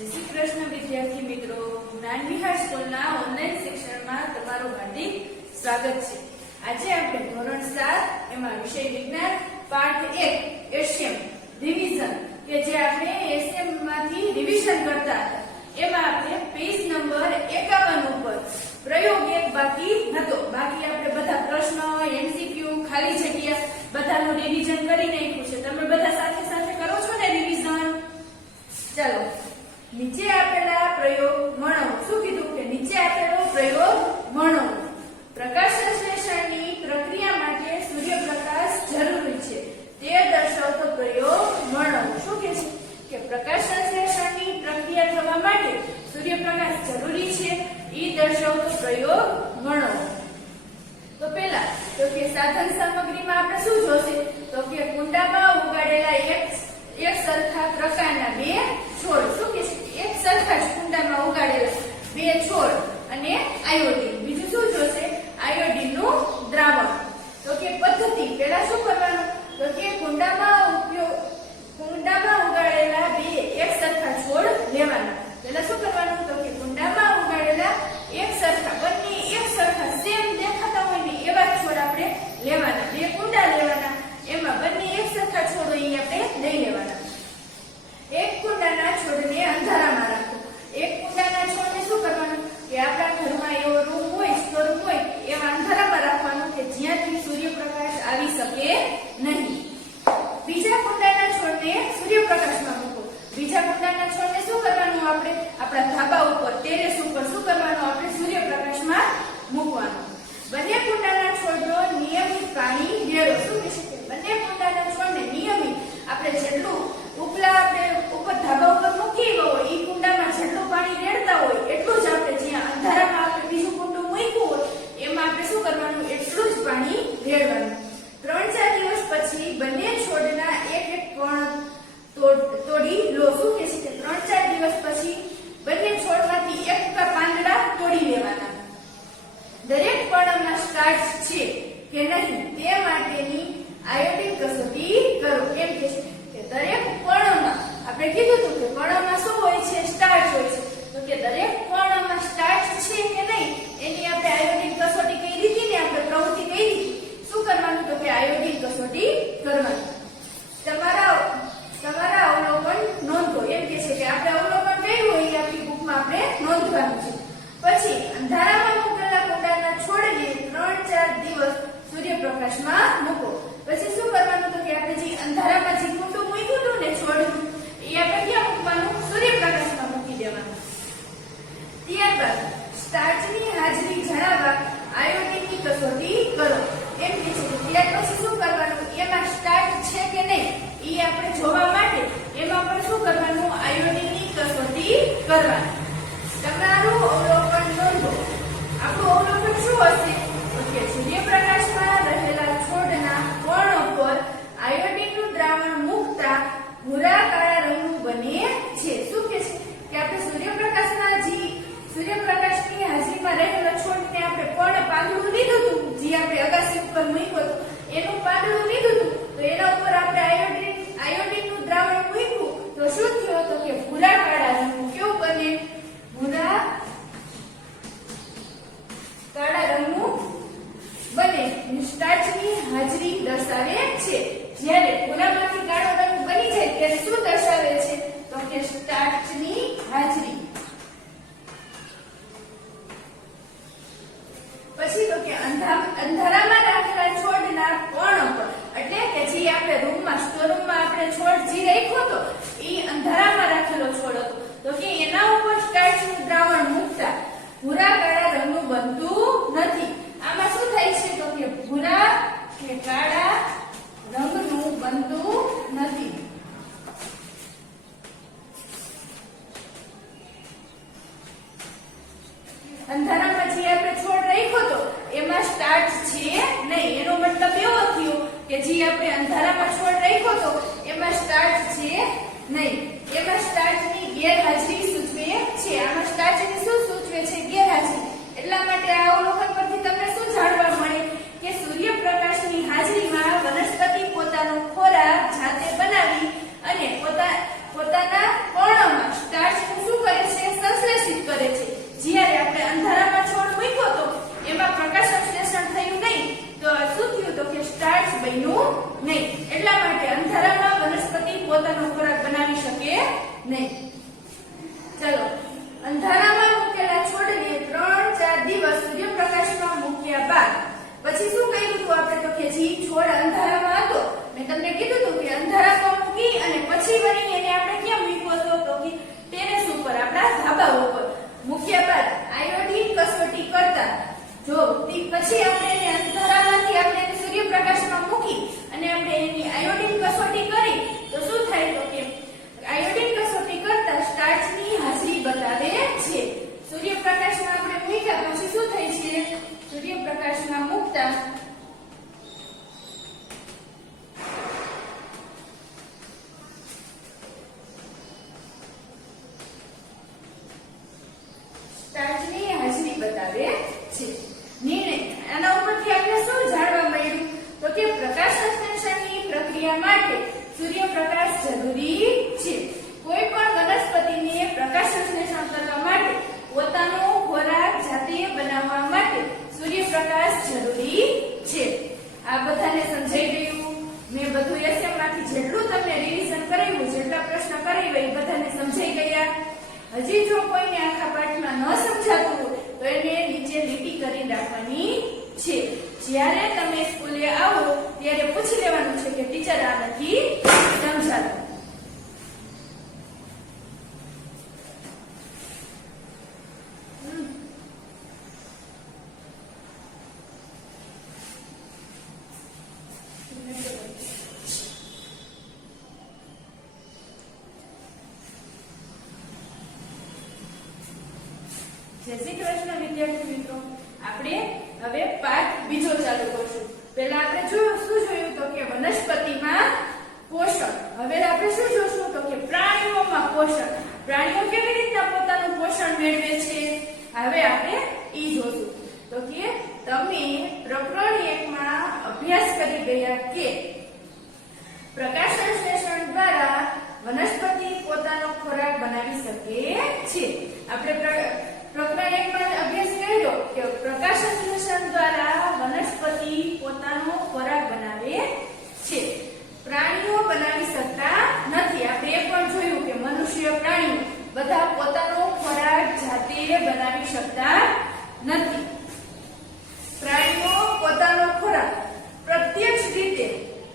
શ્રી કૃષ્ણ વિદ્યાર્થી મિત્રો, જ્ઞાન વિહાર સ્કૂલના ઓનલાઈન શિક્ષણમાં તમારું હાર્દિક સ્વાગત છે। આજે આપણે ધોરણ 7 એમાં વિષય વિજ્ઞાન પાઠ 1 એશિયમ રિવિઝન કે જે આપણે એશિયમ માંથી રિવિઝન કરતા હતા એમાં આપણે પેજ નંબર 51 ઉપર પ્રયોગ 1 બાકી હતો। બાકી આપણે બધા પ્રશ્નો એમસીક્યુ ખાલી જગ્યા બધાનું રિવિઝન કરી નાખ્યું છે। તમે બધા સાથે સાથે કરો છો ને રિવિઝન? ચાલો નીચે આપેલા પ્રયોગ વર્ણવો। શું કીધું કે નીચે આપેલો પ્રયોગ વર્ણવો। પ્રકાશ સંશ્લેષણની પ્રક્રિયા માટે સૂર્યપ્રકાશ જરૂરી છે તે દર્શાવતો પ્રયોગ વર્ણવો। શું કહે છે કે પ્રકાશ સંશ્લેષણની પ્રક્રિયા થવા માટે સૂર્યપ્રકાશ જરૂરી છે એ દર્શાવતો પ્રયોગ વર્ણવો। તો પહેલા તો કે સાધન સામગ્રીમાં આપણે શું જોશે તો કે કુંડામાં ઉગાડેલા એક સરખા પ્રકારના બે છોડ। શું કે એક સરખા જ કુંડામાં ઉગાડેલા બે છોડ અને આયોડીન। બીજું શું જોશે? આયોડીનનું દ્રાવણ। તો કે પદ્ધતિ પહેલા શું કરવાનું તો કે કુંડામાં ઉગાડેલા બે એક સરખા છોડ લેવાના। પહેલા શું કરવાનું તો કે કુંડામાં ઉગાડેલા એક સરખા બંને એક સરખા સેમ દેખાતા હોય ને એવા છોડ આપણે લેવાના। બે કુંડા લેવાના એમાં બંને એક સરખા છોડ અહીં આપણે લઈ લેવાના। એક કુંડાના છોડને અંધારામાં રાખો। એક કુંડાના છોડને શું કરવાનું કે આપણા ઘરમાં એવો રૂમ હોય સ્ટોર હોય એવા અંધારામાં રાખવાનું કે જ્યાંથી સૂર્યપ્રકાશ આવી શકે નહીં। બીજા કુંડાના છોડને સૂર્યપ્રકાશમાં મૂકો। બીજા કુંડાના છોડને શું કરવાનું આપણે આપણા ધાબા ઉપર ટેરેસ ઉપર શું કરવાનું આપણે સૂર્યપ્રકાશમાં મૂકવાનું। બંને કુંડાના છોડનો નિયમિત પાણી રેડો। શું કહે છે બંને કુંડાના છોડને નિયમિત આપણે જેટલું ઉપલા આપણે ઉપર ધાબા ઉપર મૂકી હોય એ કુંડામાં જેટલું પાણી રેડતા હોય એટલું જ આપણે જ્યાં અંધારામાં આપણે બીજું કુંડું મૂક્યું હોય એમાં આપણે શું કરવાનું એટલું જ પાણી રેડવાનું। 3-4 દિવસ પછી બંને છોડના એક કણ તોડી લો। શું કહે છે 3-4 દિવસ પછી બંને છોડમાંથી એક પાંદડા તોડી લેવાના। દરેક પર્ણમાં સ્ટાર્ચ છે કે નહીં તે માટેની આયોડિન કસોટી કરો। કેમ કે દરેક પર્ણમાં આપણે કીધું હતું કે પર્ણમાં શું હોય છે? સ્ટાર્ચ હોય છે। તો કે દરેક પર્ણમાં સ્ટાર્ચ છે કે નહીં એની આપણે આયોડિન કસોટી કરી દીધી ને આપણે પ્રવૃત્તિ કરી દીધી। શું કરવાનું તો કે આયોડિન કસોટી કરવાની। તમારા અવલોકન નોંધો। એમ કે છે કે આપણે અવલોકન કર્યું હોય એ આપણી બુકમાં આપણે નોંધવાનું છે। પછી અંધારામાં મૂકેલા કુંડાના છોડને 3-4 દિવસ સૂર્યપ્રકાશમાં મૂકો। પછી શું કરવાનું તો કે આપણે જે અંધારામાં જે કુંડું મૂક્યું હતું ને છોડ એ આપણે ક્યાં મૂકવાનું? સૂર્યપ્રકાશમાં મૂકી દેવાનું। ત્યારબાદ સ્ટાર્ચની હાજરી જણાવવા આયોડિનની કસોટી કરો। એમ કે છે ત્યાર પછી શું કરવાનું એમાં સ્ટાર્ચ છે કે નહીં એ આપણે જોવા માટે એમાં પણ શું કરવાનું આયોડિનની કસોટી કરવાની। તમારું અવલોકન નોંધો। આપણું અવલોકન શું હશે તો કે સૂર્યપ્રકાશમાં રહેલા છોડના પર્ણો પર આયોડિનનું દ્રાવણ મૂકતા ભૂરા કાળા રંગનું બને છે। શું કે છે કે આપણે સૂર્યપ્રકાશની હાજરીમાં રહેલા છોડને આપણે પર્ણ પાંદડું લીધું હતું જે આપણે અગાસી ઉપર મૂક્યું હતું એનું પાંદડું લીધું હતું તો એના ઉપર આપણે આયોડિનનું દ્રાવણ મૂક્યું તો શું થયું તો કે ભૂરા કાળા રંગનું કેવું બને? ભૂરા કાળા રંગનું બને। સ્ટાર્ચની હાજરી દર્શાવે છે। જ્યારે ભૂરામાંથી કાળો રંગ બની જાય ત્યારે શું દર્શાવે છે તો કે સ્ટાર્ચની હાજરી। પછી તો કે અંધારામાં રાખેલા છોડના પર્ણો પર એટલે કે જે આપણે રૂમમાં સ્ટોરરૂમમાં આપણે છોડ જે રાખ્યો હતો એ અંધારામાં રાખેલો છોડ હતો તો કે એના ઉપર સ્ટાર્ચનું દ્રાવણ મૂકતા ભૂરા કાળા રંગનું બનતું નથી। આમાં શું થાય છે તો કે ભૂરા કે કાળા રંગનું બનતું નથી। અંધારામાં જે આપણે છોડ રાખ્યો હતો એમાં સ્ટાર્ચ છે નહીં એનો મતલબ એવો થયો કે જે આપણે અંધારામાં છોડ રાખ્યો હતો એમાં સ્ટાર્ચ છે નહીં એમાં સ્ટાર્ચની ગેરહાજરી સૂચવે છે। આમાં સ્ટાર્ચની શું સૂચવે છે? ગેરહાજરી। એટલા માટે આ અવલોકન પરથી તમને શું જાણવા મળે કે સૂર્યપ્રકાશની હાજરીમાં વનસ્પતિ પોતાનો ખોરાક નહીં. ચલો, અંધારામાં મૂકેલા છોડને 3-4 દિવસ સૂર્યપ્રકાશમાં મૂક્યા બાદ પછી શું કર્યું હતું આપણે? તો કે જી છોડ અંધારામાં હતો, મેં તમને કીધું હતું કે અંધારામાં મૂકી અને પછી વળી એને આપણે ક્યાં મૂક્યો હતો? તો કે ટેરેસ ઉપર, આપણા ધાબા ઉપર મૂક્યા બાદ આયોડિન કસોટી કરતા જો પછી આપણે એને અંધારામાંથી આપણે એને સૂર્યપ્રકાશમાં મૂકી અને આપણે એની આયોડિન કસોટી કરી તો શું થાય? તો કે આયોડિન કસોટી કરતા સ્ટાર્ચની હાજરી બતાવે છે. સૂર્યપ્રકાશમાં આપણે મૂક્યા પછી શું થાય છે? સૂર્યપ્રકાશમાં મૂકતા સ્ટાર્ચની હાજરી બતાવે છે. નિર્ણય આના ઉપરથી આપણે શું જાણવા મળ્યું? તો કે પ્રકાશ સંશ્લેષણની પ્રક્રિયા માટે સૂર્યપ્રકાશ જરૂરી છે. કોઈ પણ વનસ્પતિને પ્રકાશ સંશ્લેષણ કરવા માટે પોતાનો ખોરાક જાતે બનાવવા માટે સૂર્યપ્રકાશ જરૂરી છે. આ બધાને સમજાઈ ગયું? મેં બધું એસએમમાંથી જેટલું તમને રિવિઝન કરાવ્યું, જેટલા પ્રશ્ન કરાવ્યા એ બધાને સમજાઈ ગયા? હજી જો કોઈને આખા પાઠમાં ન સમજાતું હોય તો એને નીચે લીટી કરી રાખવાની છે. જ્યારે તમે સ્કૂલે આવો ત્યારે પૂછી લેવાનું છે કે ટીચર આ નથી સમજાતું. જય શ્રી કૃષ્ણ વિદ્યાર્થી મિત્રો. આપણે હવે પાઠ બીજો ચાલુ કરશું. પહેલા આપણે શું જોયું? તો કે વનસ્પતિમાં પોષણ. હવે આપણે શું જોશું? તો કે પ્રાણીઓમાં પોષણ. પ્રાણીઓ કેવી રીતના પોતાનું પોષણ મેળવે છે હવે આપણે ઈ જોશું. તો કે તમે પ્રકરણ 1 માં અભ્યાસ કરી ગયા કે પ્રકાશ સંશ્લેષણ દ્વારા વનસ્પતિ પોતાનો ખોરાક બનાવી શકે છે. આપણે પ્રકરણ 1 માં અભ્યાસ કર્યો કે પ્રકાશ સંશ્લેષણ દ્વારા વનસ્પતિ પોતાનો ખોરાક બનાવે છે. પ્રાણીઓ બનાવી શકતા નથી. આપણે એ પણ જોયું કે મનુષ્ય, પ્રાણીઓ બધા પોતાનો ખોરાક જાતે બનાવી શકતા નથી. પ્રાણીઓ પોતાનો ખોરાક પ્રત્યક્ષ રીતે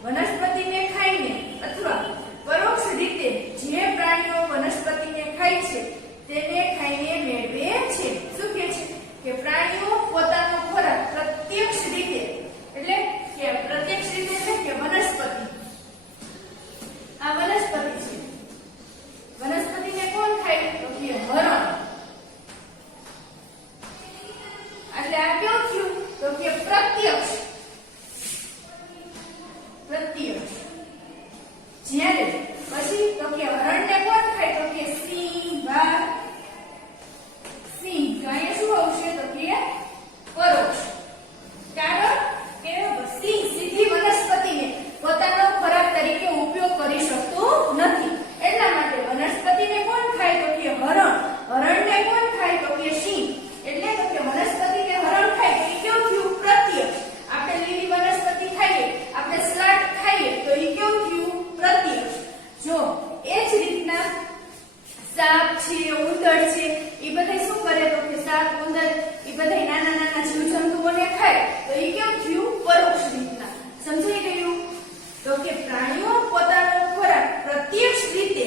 વનસ્પતિને ખાઈને અથવા પરોક્ષ રીતે જે પ્રાણીઓ વનસ્પતિને ખાય છે તેને ખાઈને મેળવે છે. શું કહે છે? કે પ્રાણીઓ પોતાનો ખોરાક પ્રત્યક્ષ રીતે, એટલે કે પ્રત્યક્ષ રીતે એટલે કે વનસ્પતિ, આ વનસ્પતિ છે. વનસ્પતિને કોણ ખાય? તો કે હરણ. એટલે આ કેવું થયું? તો કે પ્રત્યક્ષ. જ્યારે પછી તો કે હરણને કોણ ખાય? તો કે સિંહ, વાઘ. સિંહ ગાય શું આવશે? તો કે પરોક્ષ. કારણ કે સિંહ સીધી વનસ્પતિને પોતાનો ખોરાક તરીકે ઉપયોગ કરી શકતું નથી. એટલા માટે વનસ્પતિને કોણ ખાય? તો કે હરણ. હરણને કોણ ખાય? તો કે સિંહ. એટલે તો કે વનસ્પતિને હરણ ખાય તો એ કેવું થયું? પ્રત્યક્ષ. આપણે લીલી વનસ્પતિ ખાઈએ, આપણે સલાડ ખાઈએ તો એ કેવું થયું? પ્રત્યક્ષ. જો એ જ રીતના સાપ છે, ઉંદર છે, એ બધા શું કરે? તો કે સાપ, ઉંદર એ બધા નાના નાના જીવજંતુઓને ખાય તો એ કેવું થયું? પરોક્ષ રીતના. સમજાઈ ગયું? તો કે પ્રાણીઓ પોતાનો ખોરાક પ્રત્યક્ષ રીતે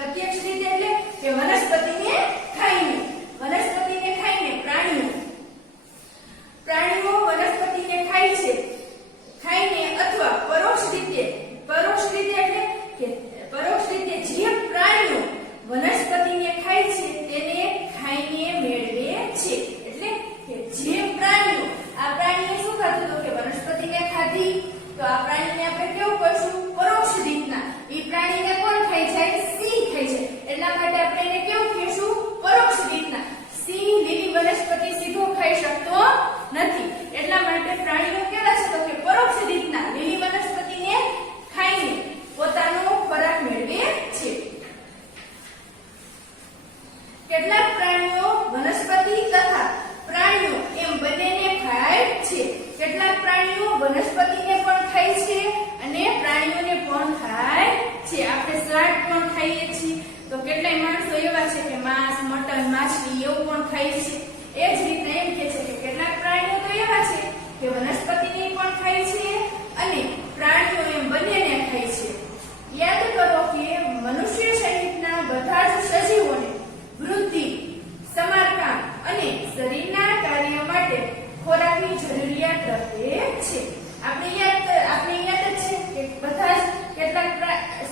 એટલે કે વનસ્પતિને ખાઈને પ્રાણીઓ વનસ્પતિને ખાય છે. ખાઈને અથવા પરોક્ષ રીતે એટલે કે પરોક્ષ રીતે જે પ્રાણીઓ વનસ્પતિને ખાય છે તેને ખાઈને મેળવે છે. એટલે કે જે પ્રાણીઓ, આ પ્રાણીએ શું ખાધું? તો કે વનસ્પતિને ખાધી, તો આ પ્રાણીને આપણે કેવું કહીશું? પરોક્ષ રીતના. એ પ્રાણીને કોણ ખાઈ જાય? સિંહ ખાઈ જાય. એટલા માટે આપણે એને કેવું કહીશું? પરોક્ષ રીતના. સિંહ લીલી વનસ્પતિ સીધો ખાઈ શકતો નથી. એટલા માટે પ્રાણીઓ કેવા છે? તો કે પરોક્ષ રીતના લીલી વનસ્પતિને ખાઈને પોતાનો ખોરાક મેળવે છે. કેટલાક પ્રાણીઓ વનસ્પતિ તથા પ્રાણીઓ એમ બંનેને ખાય છે. કેટલાક પ્રાણીઓ વનસ્પતિને પણ ખાય છે અને પ્રાણીઓને પણ ખાય છે. આપણે સલાડ પણ ખાઈએ છીએ, તો કેટલાય માણસો એવા છે કે માંસ, મટન, માછલી એવું પણ ખાય છે. એ જ રીતે એમ કે છે કે કેટલાક પ્રાણીઓ તો એવા છે કે વનસ્પતિને પણ ખાય છે અને પ્રાણીઓ એમ બંનેને ખાય છે. યાદ કરો કે મનુષ્ય સહિતના બધા જ સજીવોને વૃદ્ધિ, સમારકામ અને શરીરના કાર્ય માટે ખોરાકની જરૂરિયાત રહે છે. આપણે યાદ જ છે કે બધા જ કેટલાક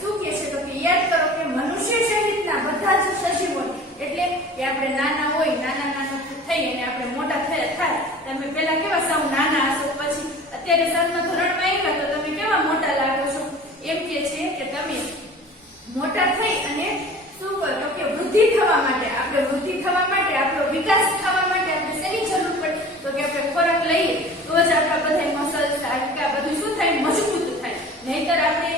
શું કહે છે તો કે યાદ કરો કે મનુષ્ય સહિતના બધા જ સજીવોને, એટલે કે આપણે નાના હોય, નાના થઈ અને આપણે મોટા થાય. તમે પેલા કેવા સાવ નાના હશો, પછી અત્યારે 7મા ધોરણમાં આવ્યા તો તમે કેવા મોટા લાગો છો. એમ કે છે કે તમે મોટા થઈ અને શું કરો તો કે વૃદ્ધિ થવા માટે, આપણે વૃદ્ધિ થવા માટે, આપણો વિકાસ થવા માટે આપણે શેની જરૂર પડે તો કે આપણે ખોરાક લઈએ તો જ આપણા બધા મસલ્સ, હાડકા બધું શું થાય, મજબૂત થાય. નહીતર આપણે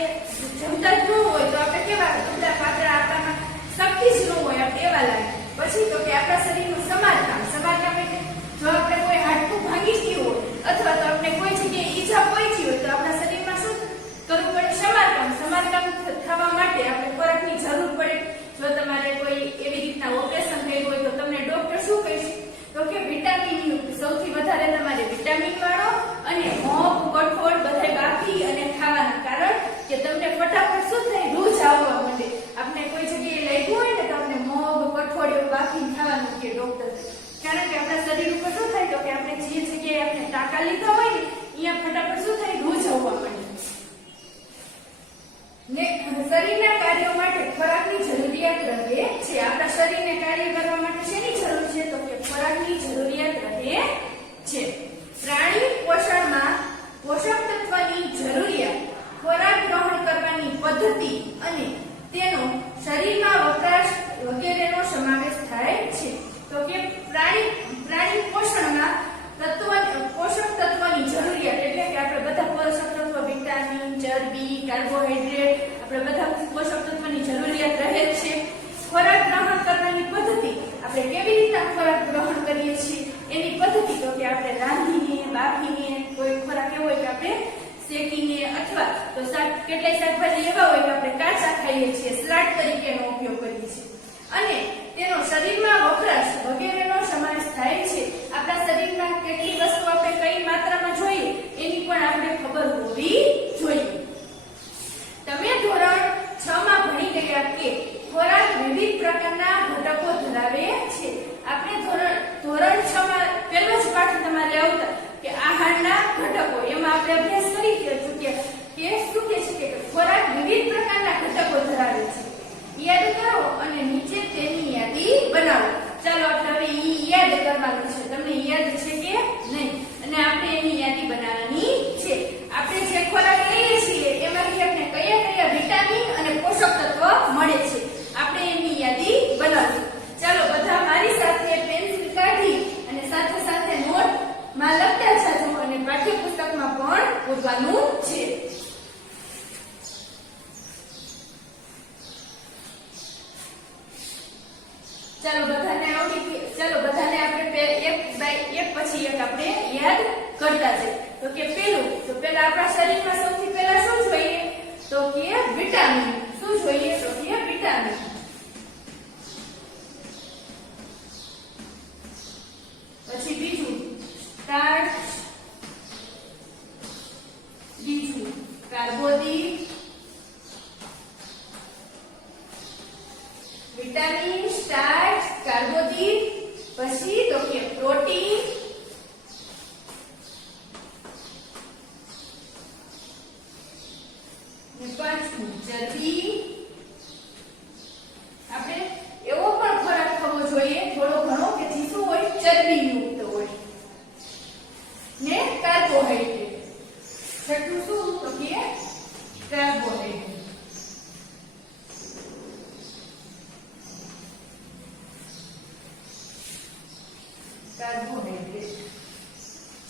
જમતા જ ન હોય તો આપણે કેવા બધા પાતળા, આપણામાં શક્તિ જ ન હોય, આપણે એવા લાગે. પછી તો કે આપણા શરીરનું સમારકામ એટલે જો આપણે કોઈ હાડકું ભાંગી ગયું હોય અથવા તો આપણે કોઈ જગ્યાએ ઈજા પહોંચી હોય તો આપણા શરીરમાં શું કરવું પડે, સમારકામ થવા માટે આપણે ખોરાકની જરૂર પડે. જો તમારે કોઈ એવી રીતના ઓપરેશન થયું હોય તો તમને ડોક્ટર શું કહેશે તો કે વિટામિન યુક્ત, સૌથી વધારે તમારે વિટામિન વાળો અને મગ, કઠોળ બધા બાફી અને ખાવાના, કારણ કે તમને ફટાફટ શું થાય, રૂજ આવવા માંડે. આપણે કોઈ જગ્યાએ લાગ્યું હોય ને તો આપણે મગ, કઠોળ એવું બાફીને ખાવાનું કે ડોક્ટર, કારણ કે આપણા શરીર ઉપર શું થાય તો કે આપણે જે જગ્યાએ આપણે ટાંકા લીધા હોય ને અહીંયા ફટાફટ શું થાય, રૂજ આવવા માંડે. ને શરીરના કાર્યો માટે ખોરાકની જરૂરિયાત રહે છે. આપણા શરીરને કાર્ય કરવા માટે શેની જરૂર છે તો કે ખોરાકની જરૂરિયાત રહે છે. પ્રાણી પોષણમાં પોષક તત્વની જરૂરિયાત, ખોરાક ગ્રહણ કરવાની પદ્ધતિ અને તેનો શરીરમાં વપરાશ વગેરેનો સમાવેશ થાય છે. તો કે પ્રાણી પોષણમાં પોષક તત્વની જરૂરિયાત, એટલે કે આપણે બધા પોષક તત્વ, વિટામિન, ચરબી, કાર્બોહાઈડ્રેટ, આપણે બધા પોષક તત્વની જરૂરિયાત રહે છે. ખોરાક ગ્રહણ કરવાની પદ્ધતિ, આપણે કેવી રીતે ખોરાક ગ્રહણ કરીએ છીએ એની પદ્ધતિ તો કે આપણે રાંધીને, બાફીને, કોઈ ખોરાક એવો હોય કે આપણે શેકીને, અથવા તો કેટલાય શાકભાજી એવા હોય કે આપણે કાચા ખાઈએ છીએ, સલાડ તરીકેનો ઉપયોગ કરીએ છીએ, અને તેનો શરીરમાં વપરાશ વગેરેનો સમાવેશ થાય છે. આપણા શરીરમાં કેટલી વસ્તુ આપણે કઈ માત્રામાં જોઈએ એની પણ આપણે ખબર હોવી જોઈએ. તમે ધોરણ 6 માં ભણી ગયા કે ખોરાક વિવિધ પ્રકારના ઘટકો ધરાવે છે. આપણે ધોરણ 6 માં પહેલો જ પાઠ તમારે આવતા કે આહારના ઘટકો, એમાં આપણે અભ્યાસ કરી ચૂક્યા કે શું કહે છે કે ખોરાક વિવિધ પ્રકારના ઘટકો ધરાવે છે. યાદ કરો અને નીચે તેની યાદી બનાવો. ચાલો આપણે હવે યાદ કરવાનું છે. તમને યાદ છે કે નહીં? અને આપણે એની યાદી બનાવવાની છે. આપણે જે ખોરાક લઈએ છીએ એમાંથી આપણે કયા વિટામિન અને પોષક તત્વ મળે છે, આપણે એની યાદી બનાવીએ. ચાલો બધા મારી સાથે પેન્સિલ કાઢી અને સાથે સાથે નોટમાં લખતા જાજો અને પાઠ્યપુસ્તકમાં પણ પૂરવાનું છે. ચાલો બધાને આવડી ગયું. ચાલો બધાને આપણે એક પછી એક આપણે યાદ કરતા જઈએ. તો કે પેલા આપણા શરીરમાં સૌથી પહેલા શું જોઈએ તો કે વિટામિન. શું જોઈએ તો કે વિટામિન. પછી બીજું સ્ટાર્ચ, બીજું કાર્બોદિત, વિટામિન, સ્ટાર્ચ, કાર્બોદિત, પછી તો કે પ્રોટીન, ને પાંચમું ચરબી. આપણે એવો પણ ખોરાક ખાવો જોઈએ થોડો ઘણો કે જે શું હોય, ચરબી યુક્ત હોય, ને કાર્બોહાઈડ્રેટ. છઠ્ઠું શું તો કે કાર્બોહાઈડ્રેટ.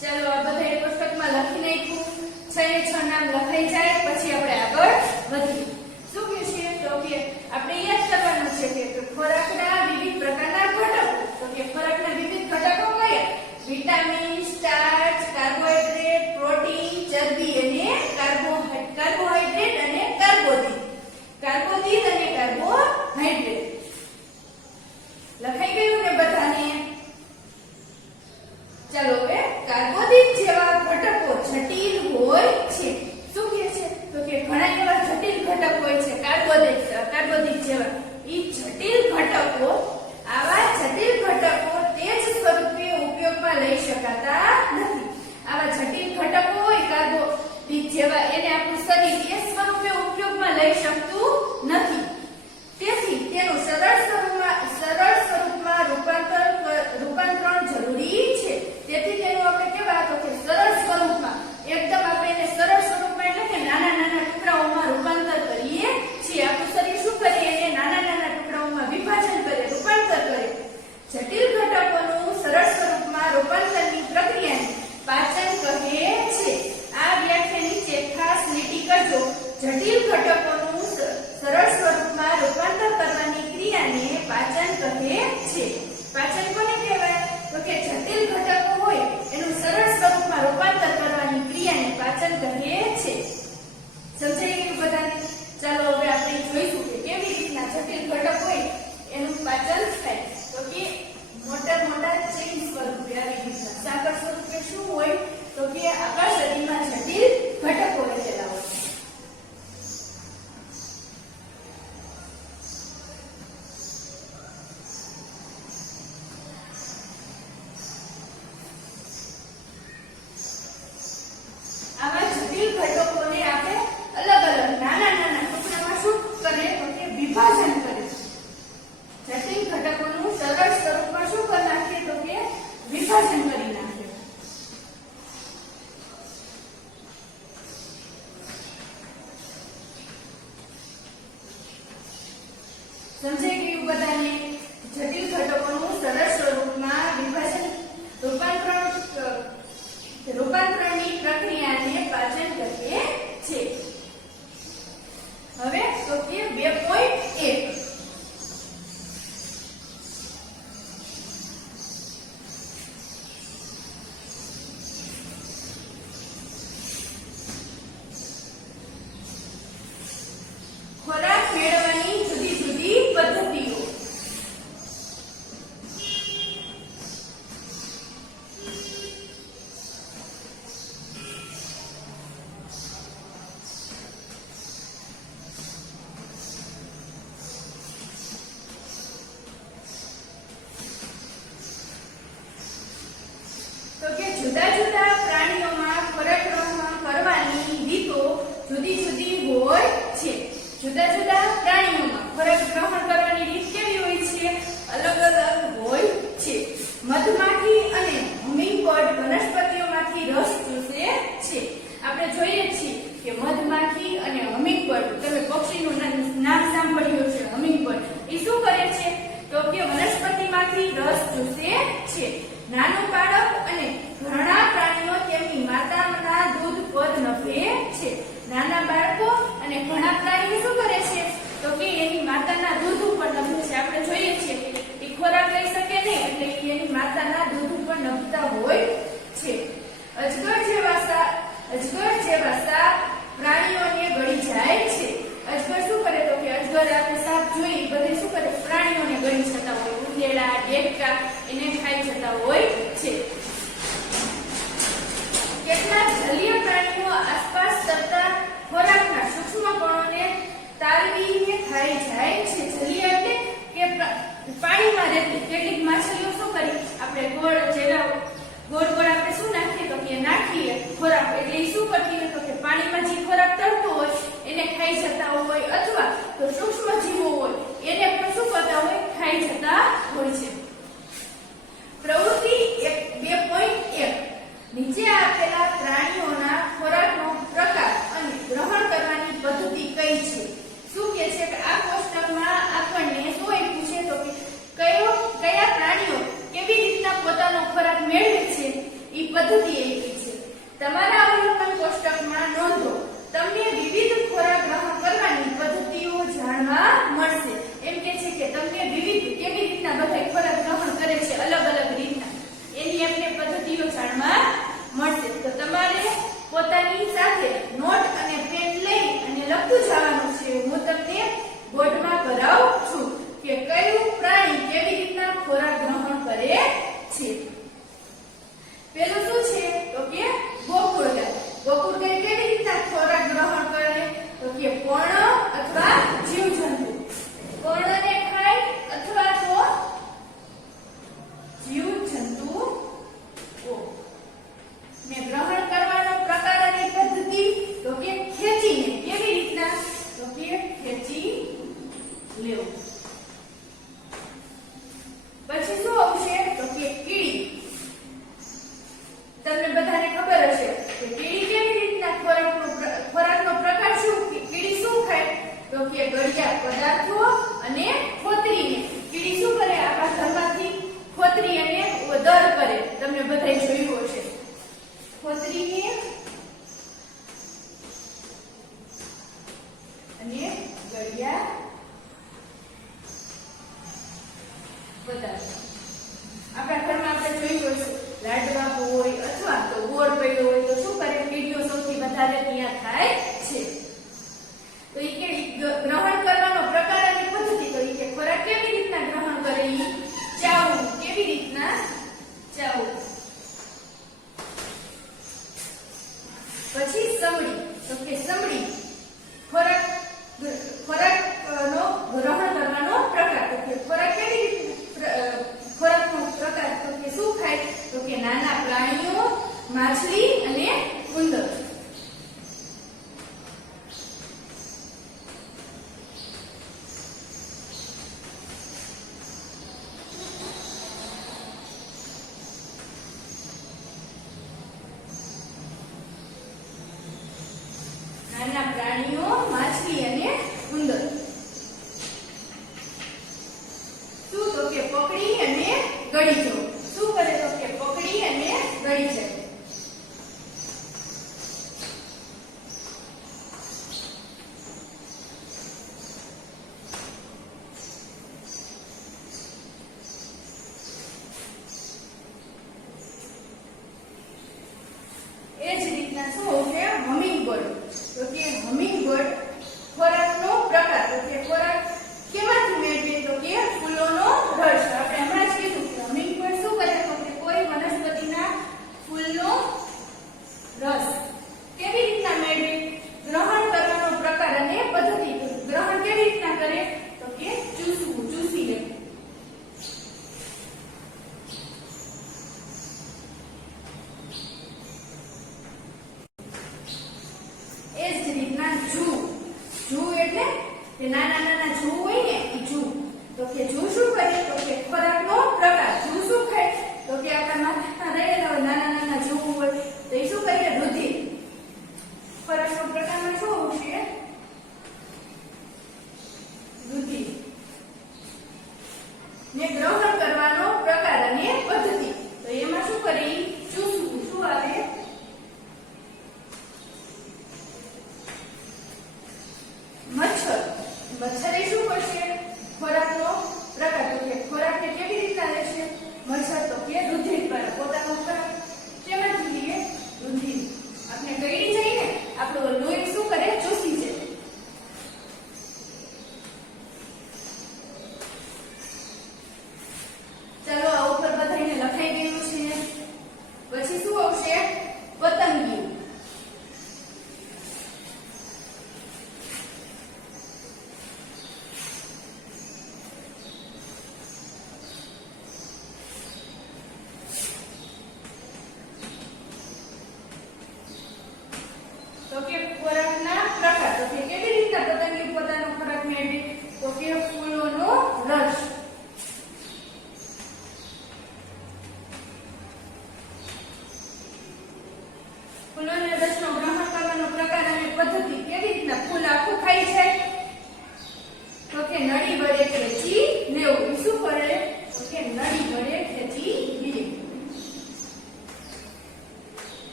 ચાલો આ બધા પુસ્તકમાં લખી નાખ્યું. 6 નામ લખાઈ જાય પછી આપણે આગળ વધીએ. શું કે છે તો કે આપણે યાદ કરવાનું છે કે ખોરાકના વિવિધ પ્રકારના ઘટકો. તો કે ખોરાકના વિવિધ ઘટકો કયા? વિટામિન, સ્ટાર્ચ, કાર્બોહાઈડ્રેટ, પ્રોટીન, ચરબી અને કાર્બોહાઈડ્રેટ અને કાર્બોદિત. જેવા ઈ જટિલ ઘટકો, આવા જટિલ ઘટકો તે જ સ્વરૂપે ઉપયોગમાં લઈ શકાતા નથી. આવા જટિલ ઘટકો હોય કાર્બોદિત જેવા એને આપણું શરીર એ સ્વરૂપે ઉપયોગમાં લઈ શકતું નથી. તેથી તેનું સરળ સ્વરૂપમાં રૂપાંતરણ જરૂરી છે. તેથી તેનું આપણે કેવા તો કે સરળ સ્વરૂપમાં, એકદમ આપણે એને સરળ સ્વરૂપમાં એટલે કે નાના નાના ટુકડાઓમાં રૂપાંતર કરીએ છીએ. આપણું શરીર શું કરે, એને નાના નાના ટુકડાઓમાં વિભાજન કરે, રૂપાંતર કરે. જટિલ ઘટકોનું સરળ સ્વરૂપમાં રૂપાંતરની પ્રક્રિયાને પાચન કહે છે. આ વ્યાખ્યા નીચે ખાસ લીટી કરજો. જટિલ ઘટકોનું સરળ સ્વરૂપમાં રૂપાંતર કરવાની ક્રિયાને પાચન કહે છે. પાચન કોને કહેવાય તો કે જટિલ ઘટકો હોય એનું સરળ સ્વરૂપમાં રૂપાંતર કરવાની ક્રિયાને પાચન કહે છે. સમજાઈ ગયું બધાને? ચાલો હવે આપણે જોઈશું કે કેવી રીતના જટિલ ઘટક હોય એનું પાચન થાય. તો કે મોટા ચેઇન સ્વરૂપે આવી રીતના સાંકળ સ્વરૂપે શું હોય તો કે આપણા શરીરમાં જટિલ ઘટકો રહેલા હોય. આવા જટિલ ઘટકોને આપણે અલગ અલગ નાના નાના ટુકડામાં શું કરે તો કે વિભાજન કરે. જટિલ ઘટકોનું સરળ સ્વરૂપમાં શું કરી નાખીએ તો કે વિભાજન કરી નાખીએ. સમજાઈ ગયું બધાને? જટિલ ઘટકોનું સરળ સ્વરૂપમાં વિભાજન રૂપાંતરણની પ્રક્રિયાને પાચન કહે છે. હવે તો કે 2.1 ખોરાક મેળવવાની જુદી જુદી પદ્ધતિઓ. તો કે જુદા જુદા પ્રાણીઓમાં ખોરાક ગ્રહણ કરવાની રીતો જુદી જુદી હોય છે. જુદા જુદા પ્રાણીઓમાં ખોરાક ગ્રહણ કરવાની રીત કેવી હોય છે? અલગ અલગ હોય છે. મધમાખી અને હમિંગબર્ડ વનસ્પતિઓમાંથી રસ ચૂસે છે. આપણે જોઈએ છીએ કે મધમાખી અને હમિંગબર્ડ, તમે પક્ષીનું નામ સાંભળ્યું છે હમિંગબર્ડ, એ શું કરે છે તો કે વનસ્પતિમાંથી રસ ચૂસે છે. નાનું બાળક અને ઘણા પ્રાણીઓ તેમની માતાના દૂધ પર નભે છે. નાના બાળકો અને ઘણા પ્રાણીઓ શું કરે છે તો કે એની માતાના દૂધ ઉપર નભે છે. આપણે જોઈએ છીએ કે એ ખોરાક લઈ શકે નહીં એટલે એની માતાના દૂધ ઉપર નભતા હોય છે. અજગર જેવા સાપ પ્રાણીઓને ગળી જાય છે. અજગર શું કરે તો કે અજગર આપણે સાપ જોઈ બધે શું કરે, પ્રાણીઓને ગળી જતા હોય. ઉંદેડા, ડેકડા એને ખાઈ જતા હોય છે. કેટલાક જલીય પ્રાણીઓ આસપાસ તરતા ખોરાકના સૂક્ષ્મ કણોને તારવીને ખાઈ જાય છે. જલીય એટલે કે પાણીમાં રહેતી કેટલીક માછલીઓ શું કરી, આપણે ગોળ આપણે શું નાખીએ તો કે નાખીએ ખોરાક, એટલે એ શું કરતી હોય તો કે પાણીમાં જે ખોરાક તરતો હોય એને ખાઈ જતા હોય, અથવા તો સૂક્ષ્મ જીવો હોય એને પણ શું કરતા હોય, ખાઈ જતા હોય છે. પ્રવૃત્તિ 2.1 નીચે આપેલા પ્રાણીઓના ખોરાકનો પ્રકાર અને ગ્રહણ કરવાની પદ્ધતિ કઈ છે? શું કે છે કે આ કોષ્ટકમાં આપણને શું આપ્યું છે તો કે કયા પ્રાણીઓ કેવી રીતના પોતાનો ખોરાક મેળવે છે એ પદ્ધતિ આપી છે. તમારા અવલોકન કોષ્ટકમાં નોંધો, તમને વિવિધ ખોરાક ગ્રહણ કરવાની પદ્ધતિઓ જાણવા મળશે. એમ કે છે કે તમને વિવિધ કેવી રીતના બધા ખોરાક ગ્રહણ કરે છે અલગ અલગ રીતના એની આપણે પદ્ધતિઓ જાણવા મળશે. તો તમારે પોતાની સાથે નોટ અને પેન લઈ અને લખતું જવાનું છે. હું તમને બોર્ડમાં કરાવું છું કે કયું પ્રાણી કેવી રીતના ખોરાક ગ્રહણ કરે છે. પેલું શું છે તો કે ગોકુળગાય. ગોકુળગાય કેવી રીતના ખોરાક ગ્રહણ કરે તો કે પર્ણ અથવા જીવજંતુ. ગળ્યા પદાર્થો અને ખોતરીને કીડી શું કરે આપણા ઘરમાંથી ખોતરી અને દર કરે તમને બધાય જોયું હશે ખોતરીને અને ગળ્યા પદાર્થો આપણા ઘરમાં આપણે જોયું હશે લાડવા હોય અથવા તો ગોળ પડ્યો હોય તો શું કરે કીડીઓ સૌથી વધારે ત્યાં થાય છે તો એ કે ગ્રહણ કરવાનો પ્રકાર અને પદ્ધતિ તો એ કે ખોરાક કેવી રીતના ગ્રહણ કરે ઈ ચાવવું કેવી રીતના ચાવવું પછી સમડી તો કે સમડી ખોરાકનો ગ્રહણ કરવાનો પ્રકાર તો કે ખોરાક કેવી રીતે ખોરાકનો પ્રકાર તો કે શું ખાય તો કે નાના પ્રાણીઓ માછલી અને ઉંદર નાના પ્રાણીઓ માછલી અને ઉંદર શું તો કે પકડી અને ગળી જવું શું કરે તો કે પકડી અને ગળી જાય એ જ રીતના શું કે હમિંગ બર્ડ તો કે હમિંગ બર્ડ ખોરાકનો પ્રકાર તો કે ખોરાક કેમાંથી મેળવે તો કે ફૂલોનો રસ આપણે હમણાં જ કીધું કે હમિંગ બર્ડ શું કરે તો કે કોઈ વનસ્પતિના ફૂલનો રસ કેવી રીતના મેળવે ગ્રહણ કરવાનો પ્રકાર અને પદ્ધતિ ગ્રહણ કેવી રીતના કરે તો કે ચૂસવું ચૂસી લે એ જ રીતના જૂ એટલે કે નાના નાના જૂ હોય ને એ જૂ તો કે જૂ શું કરે તો કે ખોરાકનો પ્રકાર જૂ શું ખાય તો કે આપણા માથામાં રહેલા હોય નાના નાના જૂ હોય તો એ શું કરે રુધિર ખોરાકનો પ્રકારમાં શું હશે રુધિર ને ગ્રહણ કરવાનો પ્રકાર અને પદ્ધતિ તો એમાં શું કરે ચૂસવું શું આવે મચ્છર એ શું કરશે ખોરાકનો પ્રકાર તો કે ખોરાકને કેવી રીતના લેશે મચ્છર તો કે રુધિર દ્વારા પોતાનો ખોરાક કેમાંથી લે રુધિર આપણે ગળી જાય ને આપણું લોહી શું કરે ચૂસી જાય ચાલો આ ઉપર બધાને લખાઈ ગયું છે પછી શું આવશે પતંગિયું તો કે ખોરાકના પ્રકાર તો કે કેવી રીતના પતંગિયું પોતાનો ખોરાક મેળવે તો કે ફૂલોનો રસ ફૂલોના રસનો ગ્રહણ કરવાનો પ્રકાર અને પદ્ધતિ કેવી રીતના ફૂલ આખું ખાઈ જાય તો કે નળી વડે ખેંચી લેવું શું કરે તો કે નળી વડે ખેંચી લે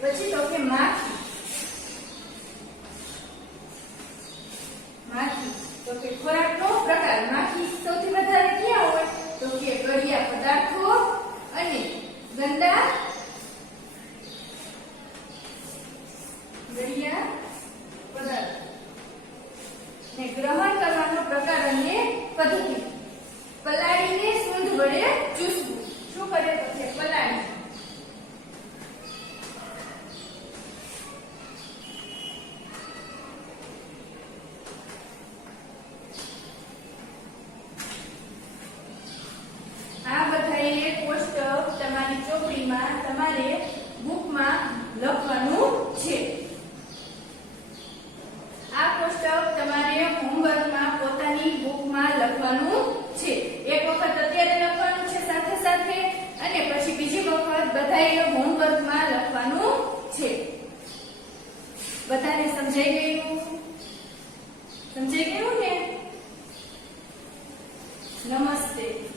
પછી તો કે માખી તો કે ખોરાકનો પ્રકાર માખી સૌથી વધારે ક્યાં હોય તો કે ગળ્યા પદાર્થો અને ગંદા ગળ્યા પદાર્થો ને ગ્રહણ કરવાનો પ્રકાર અને પદ્ધતિ પલાળીને સૂંઢ વડે ચૂસવું શું કરે તો કે પલાળી બધાને સમજાઈ ગયું? સમજાઈ ગયું ને? નમસ્તે.